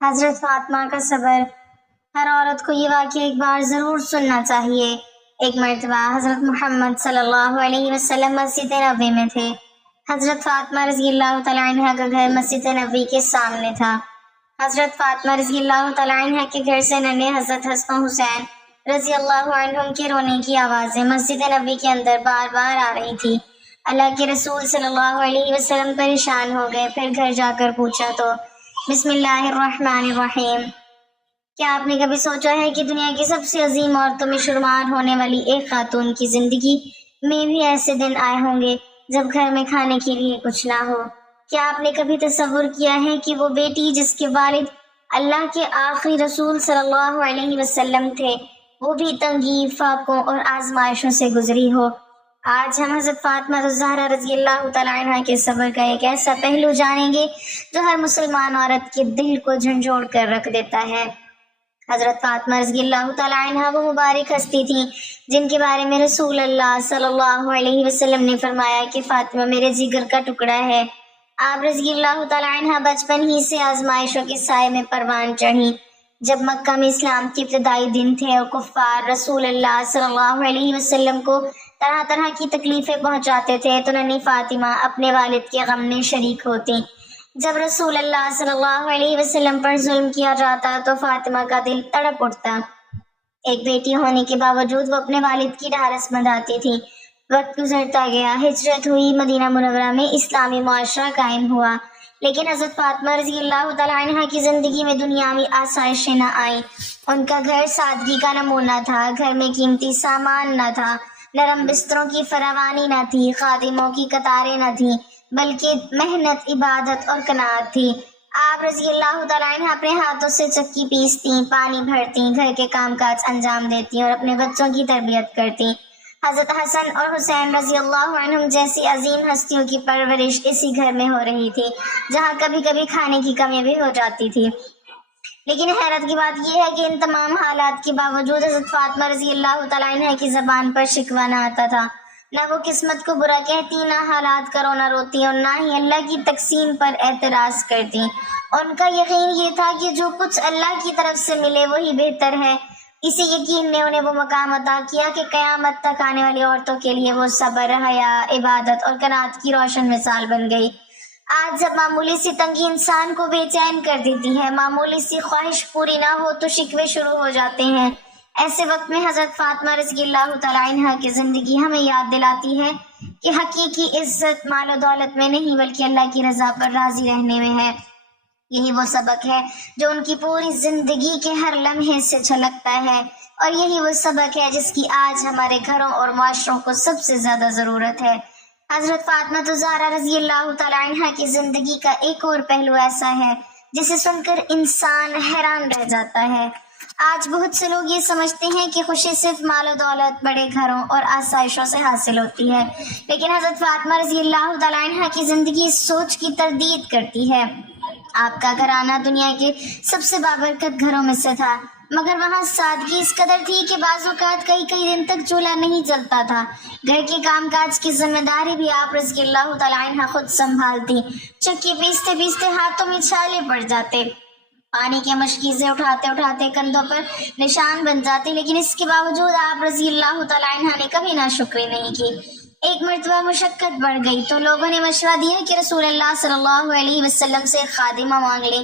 حضرت فاطمہ کا صبر۔ ہر عورت کو یہ واقعہ ایک بار ضرور سننا چاہیے۔ ایک مرتبہ حضرت محمد صلی اللہ علیہ وسلم مسجد نبوی میں تھے۔ حضرت فاطمہ رضی اللہ تعالیٰ عنہ کا گھر مسجد نبوی کے سامنے تھا۔ حضرت فاطمہ رضی اللہ تعالیٰ عنہ کے گھر سے ننھے حضرت حسن و حسین رضی اللہ عنہم کے رونے کی آوازیں مسجد نبوی کے اندر بار بار آ رہی تھی۔ اللہ کے رسول صلی اللہ علیہ وسلم پریشان ہو گئے، پھر گھر جا کر پوچھا تو بسم اللہ الرحمن الرحیم، کیا آپ نے کبھی سوچا ہے کہ دنیا کی سب سے عظیم عورتوں میں شمار ہونے والی ایک خاتون کی زندگی میں بھی ایسے دن آئے ہوں گے جب گھر میں کھانے کے لیے کچھ نہ ہو؟ کیا آپ نے کبھی تصور کیا ہے کہ وہ بیٹی جس کے والد اللہ کے آخری رسول صلی اللہ علیہ وسلم تھے، وہ بھی تنگی، فاقوں اور آزمائشوں سے گزری ہو؟ آج ہم حضرت فاطمہ الزہرا رضی اللہ تعالیٰ عنہ کے صبر کا ایک ایسا پہلو جانیں گے جو ہر مسلمان عورت کے دل کو جھنجھوڑ کر رکھ دیتا ہے۔ حضرت فاطمہ رضی اللہ تعالیٰ عنہ وہ مبارک ہستی تھیں جن کے بارے میں رسول اللہ صلی اللہ علیہ وسلم نے فرمایا کہ فاطمہ میرے جگر کا ٹکڑا ہے۔ آپ رضی اللہ تعالیٰ عنہ بچپن ہی سے آزمائشوں کے سائے میں پروان چڑھی۔ جب مکہ میں اسلام کے ابتدائی دن تھے اور کفار رسول اللہ صلی اللہ علیہ وسلم کو طرح طرح کی تکلیفیں پہنچاتے تھے تو ننھی فاطمہ اپنے والد کے غم میں شریک ہوتی۔ جب رسول اللہ صلی اللہ علیہ وسلم پر ظلم کیا جاتا تو فاطمہ کا دل تڑپ اٹھتا۔ ایک بیٹی ہونے کے باوجود وہ اپنے والد کی ڈھارس بندھاتی تھی۔ وقت گزرتا گیا، ہجرت ہوئی، مدینہ منورہ میں اسلامی معاشرہ قائم ہوا، لیکن حضرت فاطمہ رضی اللہ تعالیٰ عنہ کی زندگی میں دنیاوی آسائشیں نہ آئیں۔ ان کا گھر سادگی کا نمونہ تھا، گھر میں قیمتی سامان نہ تھا، نرم بستروں کی فراوانی نہ تھی، خادموں کی قطاریں نہ تھیں، بلکہ محنت، عبادت اور قناعت تھی۔ آپ رضی اللہ تعالیٰ عنہ اپنے ہاتھوں سے چکی پیستی، پانی بھرتی، گھر کے کام کاج انجام دیتی اور اپنے بچوں کی تربیت کرتی۔ حضرت حسن اور حسین رضی اللہ عنہم جیسی عظیم ہستیوں کی پرورش اسی گھر میں ہو رہی تھی جہاں کبھی کبھی کھانے کی کمی بھی ہو جاتی تھی۔ لیکن حیرت کی بات یہ ہے کہ ان تمام حالات کے باوجود حضرت فاطمہ رضی اللہ تعالیٰ عنہ کی زبان پر شکوہ نہ آتا تھا۔ نہ وہ قسمت کو برا کہتی، نہ حالات کا رونا روتی، اور نہ ہی اللہ کی تقسیم پر اعتراض کرتی۔ ان کا یقین یہ تھا کہ جو کچھ اللہ کی طرف سے ملے وہی بہتر ہے۔ اسی یقین نے انہیں وہ مقام عطا کیا کہ قیامت تک آنے والی عورتوں کے لیے وہ صبر، حیا، عبادت اور قناعت کی روشن مثال بن گئی۔ آج جب معمولی سی تنگی انسان کو بے چین کر دیتی ہے، معمولی سی خواہش پوری نہ ہو تو شکوے شروع ہو جاتے ہیں۔ ایسے وقت میں حضرت فاطمہ رضی اللہ تعالیٰ عنہ کی زندگی ہمیں یاد دلاتی ہے کہ حقیقی عزت مال و دولت میں نہیں بلکہ اللہ کی رضا پر راضی رہنے میں ہے۔ یہی وہ سبق ہے جو ان کی پوری زندگی کے ہر لمحے سے جھلکتا ہے، اور یہی وہ سبق ہے جس کی آج ہمارے گھروں اور معاشروں کو سب سے زیادہ ضرورت ہے۔ حضرت فاطمہ الزہرا رضی اللہ تعالیٰ عنہ کی زندگی کا ایک اور پہلو ایسا ہے جسے سن کر انسان حیران رہ جاتا ہے۔ آج بہت سے لوگ یہ سمجھتے ہیں کہ خوشی صرف مال و دولت، بڑے گھروں اور آسائشوں سے حاصل ہوتی ہے، لیکن حضرت فاطمہ رضی اللہ تعالیٰ عنہ کی زندگی اس سوچ کی تردید کرتی ہے۔ آپ کا گھرانہ دنیا کے سب سے بابرکت گھروں میں سے تھا، مگر وہاں سادگی اس قدر تھی کہ بعض اوقات کئی دن تک چولہا نہیں جلتا تھا۔ گھر کے کام کاج کی ذمہ داری بھی آپ رضی اللہ تعالیٰ عنہ خود سنبھالتی۔ چکی پیستے پیستے ہاتھوں میں چھالے پڑ جاتے، پانی کے مشکیزیں اٹھاتے اٹھاتے کندھوں پر نشان بن جاتے، لیکن اس کے باوجود آپ رضی اللہ تعالیٰ عنہ نے کبھی ناشکری نہیں کی۔ ایک مرتبہ مشقت بڑھ گئی تو لوگوں نے مشورہ دیا کہ رسول اللہ صلی اللہ علیہ وسلم سے خادمہ مانگ لیں۔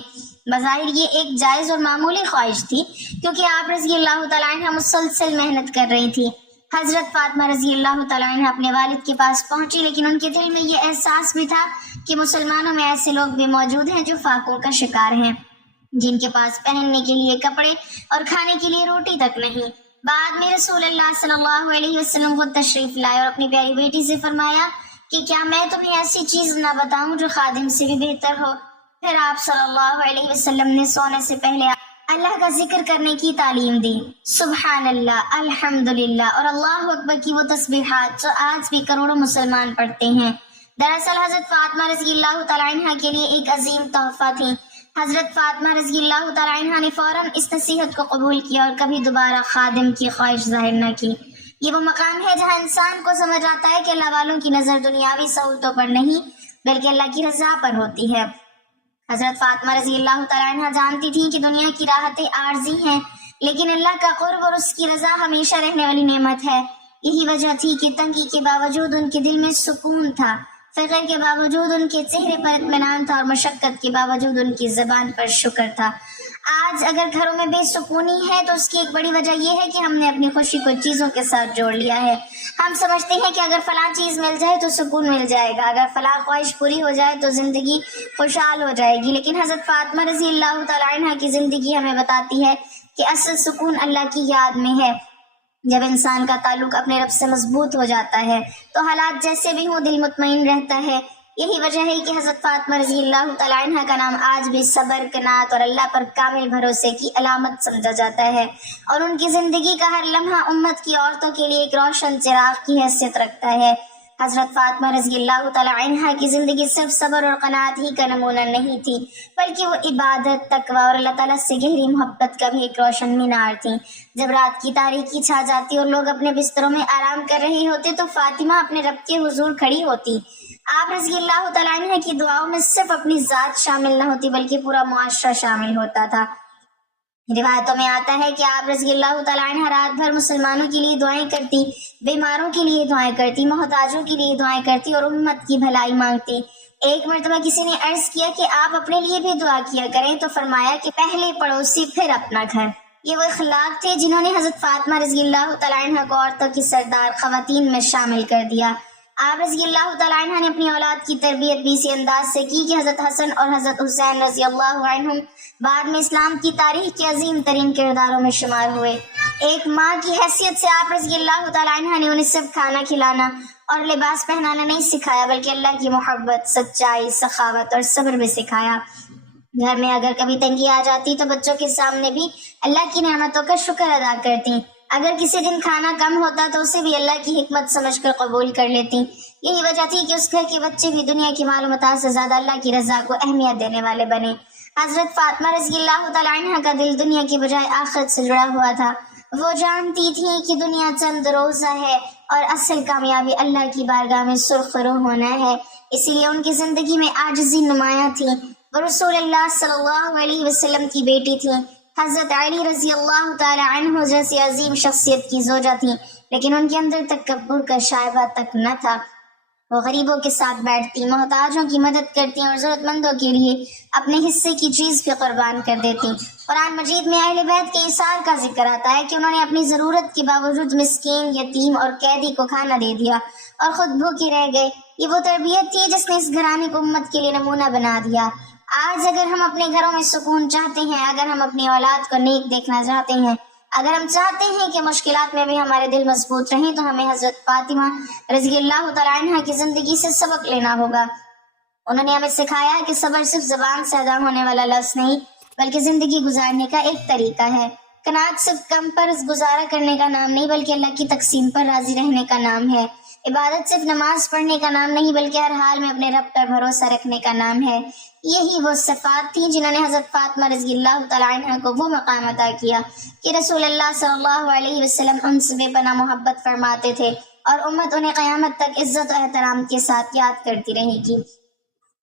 بظاہر یہ ایک جائز اور معمولی خواہش تھی کیونکہ آپ رضی اللہ تعالیٰ عنہ مسلسل محنت کر رہی تھی۔ حضرت فاطمہ رضی اللہ تعالیٰ عنہ اپنے والد کے پاس پہنچی، لیکن ان کے دل میں یہ احساس بھی تھا کہ مسلمانوں میں ایسے لوگ بھی موجود ہیں جو فاقوں کا شکار ہیں، جن کے پاس پہننے کے لیے کپڑے اور کھانے کے لیے روٹی تک نہیں۔ بعد میں رسول اللہ صلی اللہ علیہ وسلم خود تشریف لائے اور اپنی پیاری بیٹی سے فرمایا کہ کیا میں تمہیں ایسی چیز نہ بتاؤں جو خادم سے بھی بہتر ہو؟ پھر آپ صلی اللہ علیہ وسلم نے سونے سے پہلے اللہ کا ذکر کرنے کی تعلیم دی۔ سبحان اللہ، الحمدللہ اور اللہ اکبر کی وہ تسبیحات جو آج بھی کروڑوں مسلمان پڑھتے ہیں، دراصل حضرت فاطمہ رضی اللہ تعالیٰ عنہ کے لیے ایک عظیم تحفہ تھی۔ حضرت فاطمہ رضی اللہ تعالیٰ عنہ نے فوراً اس نصیحت کو قبول کیا اور کبھی دوبارہ خادم کی خواہش ظاہر نہ کی۔ یہ وہ مقام ہے جہاں انسان کو سمجھ آتا ہے کہ اللہ والوں کی نظر دنیاوی سہولتوں پر نہیں بلکہ اللہ کی رضا پر ہوتی ہے۔ حضرت فاطمہ رضی اللہ تعالیٰ عنہ جانتی تھیں کہ دنیا کی راحتیں عارضی ہیں، لیکن اللہ کا قرب اور اس کی رضا ہمیشہ رہنے والی نعمت ہے۔ یہی وجہ تھی کہ تنگی کے باوجود ان کے دل میں سکون تھا، فقر کے باوجود ان کے چہرے پر اطمینان تھا، اور مشقت کے باوجود ان کی زبان پر شکر تھا۔ آج اگر گھروں میں بے سکونی ہے تو اس کی ایک بڑی وجہ یہ ہے کہ ہم نے اپنی خوشی کو چیزوں کے ساتھ جوڑ لیا ہے۔ ہم سمجھتے ہیں کہ اگر فلاں چیز مل جائے تو سکون مل جائے گا، اگر فلاں خواہش پوری ہو جائے تو زندگی خوشحال ہو جائے گی، لیکن حضرت فاطمہ رضی اللہ تعالیٰ عنہ کی زندگی ہمیں بتاتی ہے کہ اصل سکون اللہ کی یاد میں ہے۔ جب انسان کا تعلق اپنے رب سے مضبوط ہو جاتا ہے تو حالات جیسے بھی ہوں دل مطمئن رہتا ہے۔ یہی وجہ ہے کہ حضرت فاطمہ رضی اللہ تعالیٰ عنہ کا نام آج بھی صبر، قناعت اور اللہ پر کامل بھروسے کی علامت سمجھا جاتا ہے، اور ان کی زندگی کا ہر لمحہ امت کی عورتوں کے لیے ایک روشن چراغ کی حیثیت رکھتا ہے۔ حضرت فاطمہ رضی اللہ تعالیٰ عنہ کی زندگی صرف صبر اور قناعت ہی کا نمونہ نہیں تھی، بلکہ وہ عبادت، تقویٰ اور اللہ تعالیٰ سے گہری محبت کا بھی ایک روشن مینار تھی۔ جب رات کی تاریکی چھا جاتی اور لوگ اپنے بستروں میں آرام کر رہے ہوتے تو فاطمہ اپنے رب کے حضور کھڑی ہوتی۔ آپ رضی اللہ تعالیٰ عنہ کی دعاؤں میں صرف اپنی ذات شامل نہ ہوتی بلکہ پورا معاشرہ شامل ہوتا تھا۔ روایتوں میں آتا ہے کہ آپ رضی اللہ تعالیٰ عنہ رات بھر مسلمانوں کے لیے دعائیں کرتی، بیماروں کے لیے دعائیں کرتی، محتاجوں کے لیے دعائیں کرتی اور امت کی بھلائی مانگتی۔ ایک مرتبہ کسی نے عرض کیا کہ آپ اپنے لیے بھی دعا کیا کریں، تو فرمایا کہ پہلے پڑوسی پھر اپنا گھر۔ یہ وہ اخلاق تھے جنہوں نے حضرت فاطمہ رضی اللہ تعالیٰ عنہ کو عورتوں کی سردار خواتین میں شامل کر دیا۔ آپ رضی اللہ تعالیٰ عنہ نے اپنی اولاد کی تربیت بھی اسی انداز سے کی کہ حضرت حسن اور حضرت حسین رضی اللہ عنہم بعد میں اسلام کی تاریخ کے عظیم ترین کرداروں میں شمار ہوئے۔ ایک ماں کی حیثیت سے آپ رضی اللہ تعالیٰ عنہ نے انہیں صرف کھانا کھلانا اور لباس پہنانا نہیں سکھایا، بلکہ اللہ کی محبت، سچائی، سخاوت اور صبر بھی سکھایا۔ گھر میں اگر کبھی تنگی آ جاتی تو بچوں کے سامنے بھی اللہ کی نعمتوں کا شکر ادا کرتی۔ اگر کسی دن کھانا کم ہوتا تو اسے بھی اللہ کی حکمت سمجھ کر قبول کر لیتی۔ یہی وجہ تھی کہ اس گھر کے بچے بھی دنیا کی معلومات سے زیادہ اللہ کی رضا کو اہمیت دینے والے بنے۔ حضرت فاطمہ رضی اللہ تعالیٰ عنہ کا دل دنیا کی بجائے آخرت سے جڑا ہوا تھا۔ وہ جانتی تھی کہ دنیا چند روزہ ہے اور اصل کامیابی اللہ کی بارگاہ میں سرخ رو ہونا ہے، اسی لیے ان کی زندگی میں عاجزی نمایاں تھی۔ وہ رسول اللہ صلی اللہ علیہ وسلم کی بیٹی تھی، حضرت علی رضی اللہ تعالی عنہ جیسی عظیم شخصیت کی زوجہ تھی، لیکن ان کے اندر تکبر کا شائبہ تک نہ تھا۔ وہ غریبوں کے ساتھ بیٹھتی، محتاجوں کی مدد کرتی اور ضرورت مندوں کے لیے اپنے حصے کی چیز بھی قربان کر دیتی۔ قرآن مجید میں اہل بیت کے ایثار کا ذکر آتا ہے کہ انہوں نے اپنی ضرورت کے باوجود مسکین، یتیم اور قیدی کو کھانا دے دیا اور خود بھوکے رہ گئے۔ یہ وہ تربیت تھی جس نے اس گھرانے کو امت کے لیے نمونہ بنا دیا۔ آج اگر ہم اپنے گھروں میں سکون چاہتے ہیں، اگر ہم اپنی اولاد کو نیک دیکھنا چاہتے ہیں، اگر ہم چاہتے ہیں کہ مشکلات میں بھی ہمارے دل مضبوط رہیں، تو ہمیں حضرت فاطمہ رضی اللہ تعالیٰ عنہ کی زندگی سے سبق لینا ہوگا۔ انہوں نے ہمیں سکھایا کہ صبر صرف زبان سے ادا ہونے والا لفظ نہیں، بلکہ زندگی گزارنے کا ایک طریقہ ہے۔ قناعت صرف کم پر گزارا کرنے کا نام نہیں، بلکہ اللہ کی تقسیم پر راضی رہنے کا نام ہے۔ عبادت صرف نماز پڑھنے کا نام نہیں، بلکہ ہر حال میں اپنے رب پر بھروسہ رکھنے کا نام ہے۔ یہی وہ صفات تھیں جنہوں نے حضرت فاطمہ رضی اللہ تعالیٰ عنہ کو وہ مقام عطا کیا کہ رسول اللہ صلی اللہ علیہ وسلم ان سے بے پناہ محبت فرماتے تھے، اور امت انہیں قیامت تک عزت و احترام کے ساتھ یاد کرتی رہے گی۔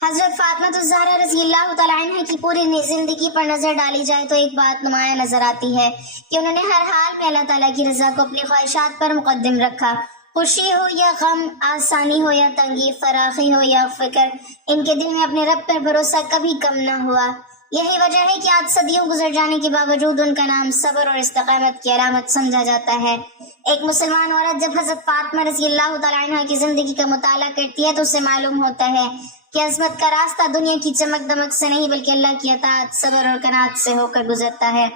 حضرت فاطمہ الزہرا رضی اللہ تعالیٰ عنہ کی پوری زندگی پر نظر ڈالی جائے تو ایک بات نمایاں نظر آتی ہے کہ انہوں نے ہر حال میں اللہ تعالیٰ کی رضا کو اپنی خواہشات پر مقدم رکھا۔ خوشی ہو یا غم، آسانی ہو یا تنگی، فراخی ہو یا فکر، ان کے دل میں اپنے رب پر بھروسہ کبھی کم نہ ہوا۔ یہی وجہ ہے کہ آج صدیوں گزر جانے کے باوجود ان کا نام صبر اور استقامت کی علامت سمجھا جاتا ہے۔ ایک مسلمان عورت جب حضرت فاطمہ رضی اللہ تعالیٰ عنہ کی زندگی کا مطالعہ کرتی ہے تو اسے معلوم ہوتا ہے کہ عظمت کا راستہ دنیا کی چمک دمک سے نہیں، بلکہ اللہ کی اطاعت، صبر اور قناعت سے ہو کر گزرتا ہے۔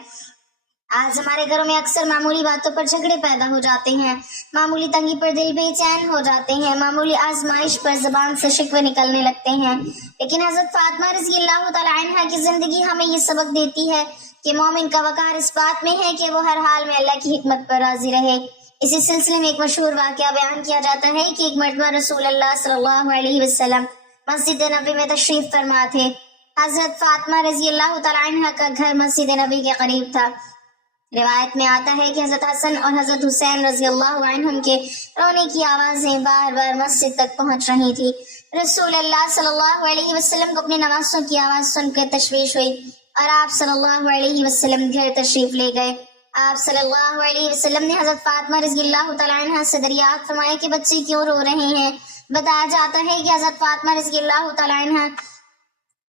آج ہمارے گھروں میں اکثر معمولی باتوں پر جھگڑے پیدا ہو جاتے ہیں، معمولی تنگی پر دل بے چین ہو جاتے ہیں، معمولی آزمائش پر زبان سے شکوے نکلنے لگتے ہیں، لیکن حضرت فاطمہ رضی اللہ تعالیٰ عنہ کی زندگی ہمیں یہ سبق دیتی ہے کہ مومن کا وقار اس بات میں ہے کہ وہ ہر حال میں اللہ کی حکمت پر راضی رہے۔ اسی سلسلے میں ایک مشہور واقعہ بیان کیا جاتا ہے کہ ایک مرتبہ رسول اللہ صلی اللہ علیہ وسلم مسجد نبی میں تشریف فرما تھے۔ حضرت فاطمہ رضی اللہ تعالیٰ عنہ کا گھر مسجد نبی کے قریب تھا۔ روایت میں آتا ہے کہ حضرت حسن اور حضرت حسین رضی اللہ عنہم کے رونے کی آوازیں بار بار مسجد تک پہنچ رہی تھی۔ رسول اللہ صلی اللہ علیہ وسلم کو اپنی نوازوں کی آواز سن کر تشویش ہوئی اور آپ صلی اللہ علیہ وسلم گھر تشریف لے گئے۔ آپ صلی اللہ علیہ وسلم نے حضرت فاطمہ رضی اللہ تعالیٰ عنہ سے دریافت فرمایا کہ بچے کیوں رو رہے ہیں؟ بتایا جاتا ہے کہ حضرت فاطمہ رضی اللہ تعالیٰ عنہ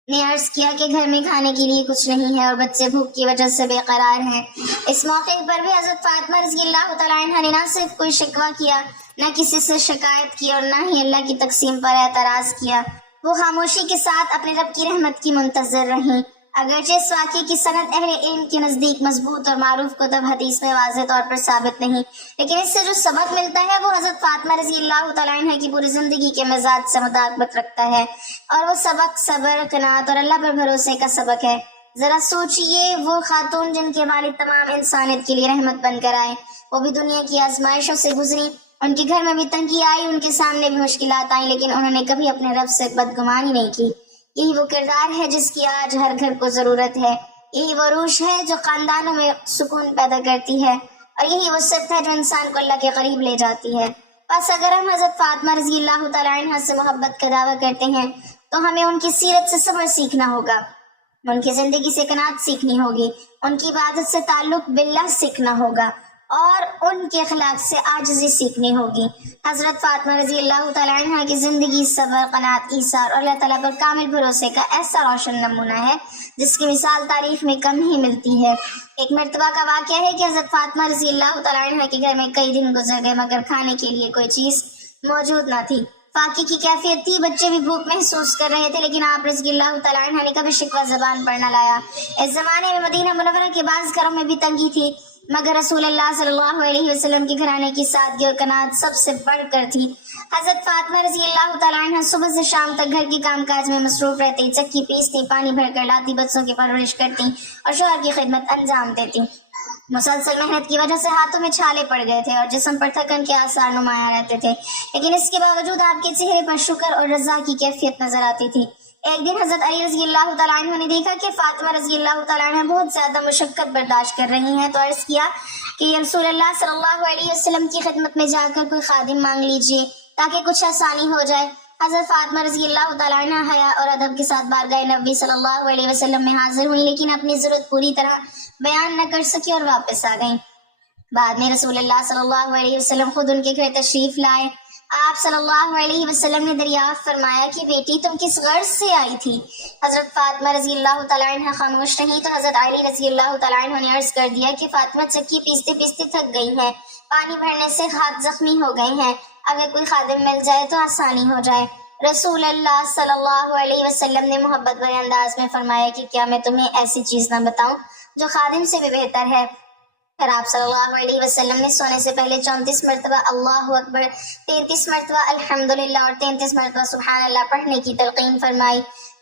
نے عرض کیا کہ گھر میں کھانے کے لیے کچھ نہیں ہے اور بچے بھوک کی وجہ سے بے قرار ہیں۔ اس موقع پر بھی حضرت فاطمہ رضی اللہ تعالیٰ عنہ نے نہ صرف کوئی شکوہ کیا، نہ کسی سے شکایت کی اور نہ ہی اللہ کی تقسیم پر اعتراض کیا۔ وہ خاموشی کے ساتھ اپنے رب کی رحمت کی منتظر رہیں۔ اگرچہ اس واقعے کی سند اہل علم کے نزدیک مضبوط اور معروف کتب حدیث میں واضح طور پر ثابت نہیں، لیکن اس سے جو سبق ملتا ہے وہ حضرت فاطمہ رضی اللہ تعالیٰ عنہ کی پوری زندگی کے مزاج سے مطابقت رکھتا ہے، اور وہ سبق صبر، قناعت اور اللہ پر بھروسے کا سبق ہے۔ ذرا سوچئے، وہ خاتون جن کے والد تمام انسانیت کے لیے رحمت بن کر آئے، وہ بھی دنیا کی آزمائشوں سے گزری، ان کے گھر میں بھی تنگی آئی، ان کے سامنے بھی مشکلات آئیں، لیکن انہوں نے کبھی اپنے رب سے بدگمانی نہیں کی۔ یہی وہ کردار ہے جس کی آج ہر گھر کو ضرورت ہے، یہی وہ روش ہے جو خاندانوں میں سکون پیدا کرتی ہے، اور یہی وہ صفت ہے جو انسان کو اللہ کے قریب لے جاتی ہے۔ بس اگر ہم حضرت فاطمہ رضی اللہ تعالیٰ عنہ سے محبت کا دعویٰ کرتے ہیں تو ہمیں ان کی سیرت سے صبر سیکھنا ہوگا، ان کی زندگی سے قناعت سیکھنی ہوگی، ان کی عبادت سے تعلق باللہ سیکھنا ہوگا، اور ان کے اخلاق سے عاجزی سیکھنی ہوگی۔ حضرت فاطمہ رضی اللہ تعالیٰ عنہ کی زندگی صبر، قناعت، ایثار اور اللہ تعالیٰ پر کامل بھروسے کا ایسا روشن نمونہ ہے جس کی مثال تاریخ میں کم ہی ملتی ہے۔ ایک مرتبہ کا واقعہ ہے کہ حضرت فاطمہ رضی اللہ تعالیٰ عنہ کے گھر میں کئی دن گزر گئے مگر کھانے کے لیے کوئی چیز موجود نہ تھی۔ فاقے کی کیفیت تھی، بچے بھی بھوک محسوس کر رہے تھے، لیکن آپ رضی اللہ تعالیٰ عنہ نے کبھی شکوہ زبان پر نہ لایا۔ اس زمانے میں مدینہ منورہ کے بعض گھروں میں بھی تنگی تھی، مگر رسول اللہ صلی اللہ علیہ وسلم کے گھرانے کی سادگی اور قناعت سب سے بڑھ کر تھی۔ حضرت فاطمہ رضی اللہ تعالیٰ عنہ صبح سے شام تک گھر کے کام کاج میں مصروف رہتی، چکی پیستی، پانی بھر کر لاتی، بچوں کی پرورش کرتی اور شوہر کی خدمت انجام دیتی۔ مسلسل محنت کی وجہ سے ہاتھوں میں چھالے پڑ گئے تھے اور جسم پر تھکن کے آثار نمایاں رہتے تھے، لیکن اس کے باوجود آپ کے چہرے پر شکر اور رضا کی کیفیت نظر آتی تھی۔ ایک دن حضرت علی رضی اللہ تعالیٰ عنہ نے دیکھا کہ فاطمہ رضی اللہ تعالیٰ عنہ بہت زیادہ مشقت برداشت کر رہی ہیں، تو عرض کیا کہ یا رسول اللہ صلی اللہ علیہ وسلم کی خدمت میں جا کر کوئی خادم مانگ لیجئے تاکہ کچھ آسانی ہو جائے۔ حضرت فاطمہ رضی اللہ تعالیٰ عنہ حیا اور ادب کے ساتھ بارگاہ نبی صلی اللہ علیہ وسلم میں حاضر ہوئی، لیکن اپنی ضرورت پوری طرح بیان نہ کر سکی اور واپس آ گئیں۔ بعد میں رسول اللہ صلی اللہ علیہ وسلم خود ان کے گھر تشریف لائے۔ آپ صلی اللہ علیہ وسلم نے دریافت فرمایا کہ بیٹی تم کس غرض سے آئی تھی؟ حضرت فاطمہ رضی اللہ تعالیٰ عنہ خاموش رہی تو حضرت علی رضی اللہ تعالیٰ عنہ نے عرض کر دیا کہ فاطمہ چکی پیستے پیستے تھک گئی ہیں، پانی بھرنے سے ہاتھ زخمی ہو گئے ہیں، اگر کوئی خادم مل جائے تو آسانی ہو جائے۔ رسول اللہ صلی اللہ علیہ وسلم نے محبت بھرے انداز میں فرمایا کہ کیا میں تمہیں ایسی چیز نہ بتاؤں جو خادم سے بھی بہتر ہے؟ پھر آپ صلی اللہ علیہ وسلم نے سونے سے پہلے 34 مرتبہ اللہ اکبر، 33 مرتبہ الحمدللہ اور 33 مرتبہ سبحان اللہ پڑھنے کی تلقین فرمائی۔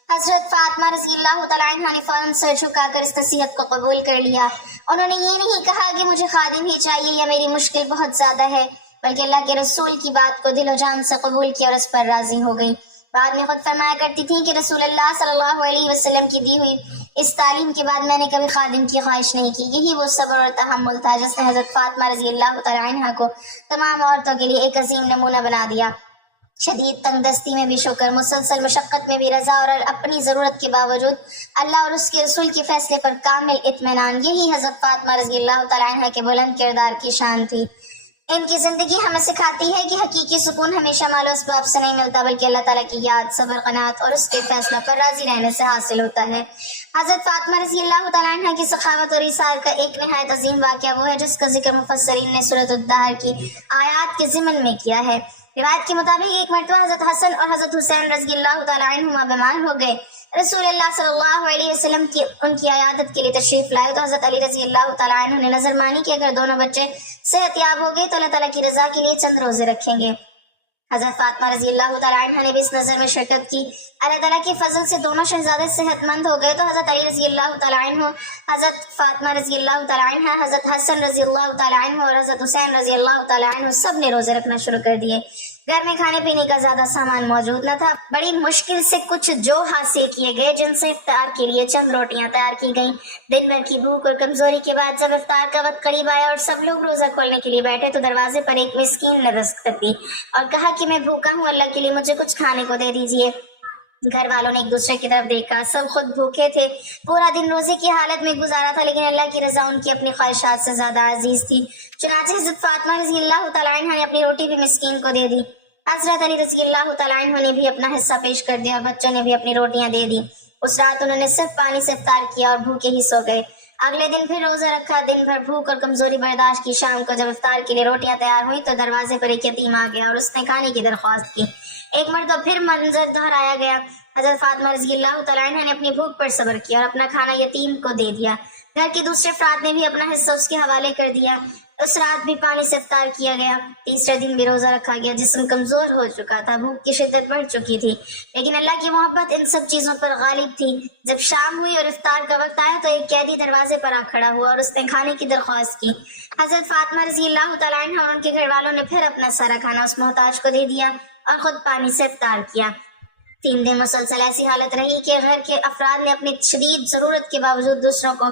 حضرت فاطمہ رضی اللہ تعالیٰ عنہ نے فوراً سر جھکا کر اس نصیحت کو قبول کر لیا۔ انہوں نے یہ نہیں کہا کہ مجھے خادم ہی چاہیے یا میری مشکل بہت زیادہ ہے، بلکہ اللہ کے رسول کی بات کو دل و جان سے قبول کیا اور اس پر راضی ہو گئی۔ بعد میں خود فرمایا کرتی تھی کہ رسول اللہ صلی اللہ علیہ وسلم کی دی ہوئی اس تعلیم کے بعد میں نے کبھی خادم کی خواہش نہیں کی۔ یہی وہ صبر اور تحمل تھا جس نے حضرت فاطمہ رضی اللہ تعالیٰ عنہ کو تمام عورتوں کے لیے ایک عظیم نمونہ بنا دیا۔ شدید تنگ دستی میں بھی شکر، مسلسل مشقت میں بھی رضا اور اپنی ضرورت کے باوجود اللہ اور اس کے رسول کے فیصلے پر کامل اطمینان، یہی حضرت فاطمہ رضی اللہ تعالیٰ عنہ کے بلند کردار کی شان تھی۔ ان کی زندگی ہمیں سکھاتی ہے کہ حقیقی سکون ہمیشہ مال و اسباب سے نہیں ملتا، بلکہ اللہ تعالیٰ کی یاد، صبر، قناعت اور اس کے فیصلہ پر راضی رہنے سے حاصل ہوتا ہے۔ حضرت فاطمہ رضی اللہ تعالیٰ عنہ کی سخاوت اور ایثار کا ایک نہایت عظیم واقعہ وہ ہے جس کا ذکر مفسرین نے سورۃ الدہر کی آیات کے ضمن میں کیا ہے۔ روایت کے مطابق ایک مرتبہ حضرت حسن اور حضرت حسین رضی اللہ تعالیٰ عنہما بیمار ہو گئے۔ رسول اللہ صلی اللہ علیہ وسلم ان کی عیادت کے لیے تشریف لائے تو حضرت علی رضی اللہ تعالیٰ عنہ نے نظر مانی کہ اگر دونوں بچے صحت یاب ہو گئے تو اللہ تعالیٰ کی رضا کے لیے چند روزے رکھیں گے۔ حضرت فاطمہ رضی اللہ تعالیٰ عنہ نے بھی اس نظر میں شرکت کی۔ اللہ تعالیٰ کے فضل سے دونوں شہزادے صحت مند ہو گئے تو حضرت علی رضی اللہ تعالیٰ عنہ، حضرت فاطمہ رضی اللہ تعالیٰ عنہ، حضرت حسن رضی اللہ تعالیٰ عنہ اور حضرت حسین رضی اللہ تعالیٰ عنہ سب نے روزے رکھنا شروع کر دیے۔ گھر میں کھانے پینے کا زیادہ سامان موجود نہ تھا. بڑی مشکل سے کچھ جو حاصل کیے گئے جن سے افطار کے لیے چند روٹیاں تیار کی گئیں. دن بھر کی بھوک اور کمزوری کے بعد جب افطار کا وقت قریب آیا اور سب لوگ روزہ کھولنے کے لیے بیٹھے تو دروازے پر ایک مسکین نے دستک دی اور کہا کہ میں بھوکا ہوں, اللہ کے لیے مجھے کچھ کھانے کو دے دیجیے. گھر والوں نے ایک دوسرے کی طرف دیکھا. سب خود بھوکے تھے, پورا دن روزے کی حالت میں گزارا تھا, لیکن اللہ کی رضا ان کی اپنی خواہشات سے زیادہ عزیز تھی. چنانچہ حضرت فاطمہ رضی اللہ تعالیٰ عنہ نے اپنی روٹی بھی مسکین کو دے دی. حضرت علی رضی اللہ تعالیٰ عنہ نے بھی اپنا حصہ پیش کر دیا اور بچوں نے بھی اپنی روٹیاں دے دی. اس رات انہوں نے صرف پانی سے افطار کیا اور بھوکے ہی سو گئے. اگلے دن پھر روزہ رکھا. دن بھر بھوک اور کمزوری برداشت کی. شام کو جب افطار کے لیے روٹیاں تیار ہوئی تو دروازے پر ایک یتیم آ گیا اور اس نے کھانے کی درخواست کی. ایک مرتبہ پھر منظر دہرایا گیا. حضرت فاطمہ رضی اللہ تعالیٰ عنہ نے اپنی بھوک پر صبر کیا اور اپنا کھانا یتیم کو دے دیا. گھر کے دوسرے افراد نے بھی اپنا حصہ اس کے حوالے کر دیا. اس رات بھی پانی سے افطار کیا گیا. تیسرے دن بھی روزہ رکھا گیا. جسم کمزور ہو چکا تھا, بھوک کی شدت بڑھ چکی تھی, لیکن اللہ کی محبت ان سب چیزوں پر غالب تھی. جب شام ہوئی اور افطار کا وقت آیا تو ایک قیدی دروازے پر آ کھڑا ہوا اور اس نے کھانے کی درخواست کی. حضرت فاطمہ رضی اللہ تعالیٰ عنہ اور ان کے گھر والوں نے پھر اپنا سارا کھانا اس محتاج کو دے دیا اور خود پانی سے افطار کیا. 3 دن مسلسل ایسی حالت رہی کہ گھر کے افراد نے اپنی شدید ضرورت کے باوجود دوسروں کو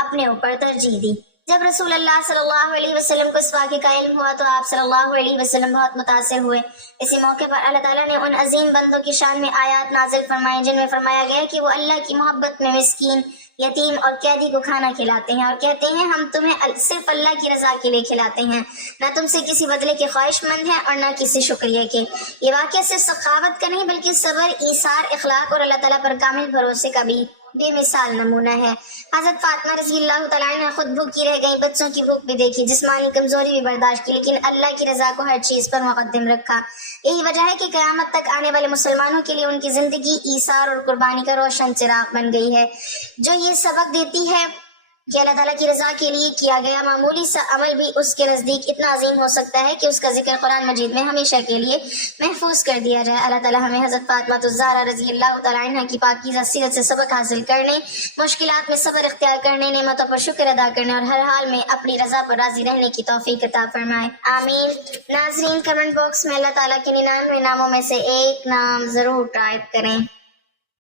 اپنے اوپر ترجیح دی. جب رسول اللہ صلی اللہ علیہ وسلم کو اس واقعے کا علم ہوا تو آپ صلی اللہ علیہ وسلم بہت متاثر ہوئے. اسی موقع پر اللہ تعالیٰ نے ان عظیم بندوں کی شان میں آیات نازل فرمائے جن میں فرمایا گیا کہ وہ اللہ کی محبت میں مسکین, یتیم اور قیدی کو کھانا کھلاتے ہیں اور کہتے ہیں ہم تمہیں صرف اللہ کی رضا کے لیے کھلاتے ہیں, نہ تم سے کسی بدلے کے خواہش مند ہیں اور نہ کسی شکریہ کے. یہ واقعہ صرف سخاوت کا نہیں بلکہ صبر, ایثار, اخلاق اور اللہ تعالیٰ پر کامل بھروسے کا بھی بے مثال نمونہ ہے. حضرت فاطمہ رضی اللہ تعالیٰ عنہ خود بھوکی رہ گئیں, بچوں کی بھوک بھی دیکھی, جسمانی کمزوری بھی برداشت کی, لیکن اللہ کی رضا کو ہر چیز پر مقدم رکھا. یہی وجہ ہے کہ قیامت تک آنے والے مسلمانوں کے لیے ان کی زندگی ایثار اور قربانی کا روشن چراغ بن گئی ہے, جو یہ سبق دیتی ہے کہ اللہ تعالیٰ کی رضا کے لیے کیا گیا معمولی سا عمل بھی اس کے نزدیک اتنا عظیم ہو سکتا ہے کہ اس کا ذکر قرآن مجید میں ہمیشہ کے لیے محفوظ کر دیا جائے. اللہ تعالیٰ ہمیں حضرت فاطمہ الزہرا رضی اللہ تعالیٰ عنہ کی پاکیزہ سیرت سے سبق حاصل کرنے, مشکلات میں صبر اختیار کرنے, نعمتوں پر شکر ادا کرنے اور ہر حال میں اپنی رضا پر راضی رہنے کی توفیق عطا فرمائے, آمین. ناظرین, کمنٹ باکس میں اللہ تعالیٰ کے 99 ناموں میں سے ایک نام ضرور ٹائپ کریں.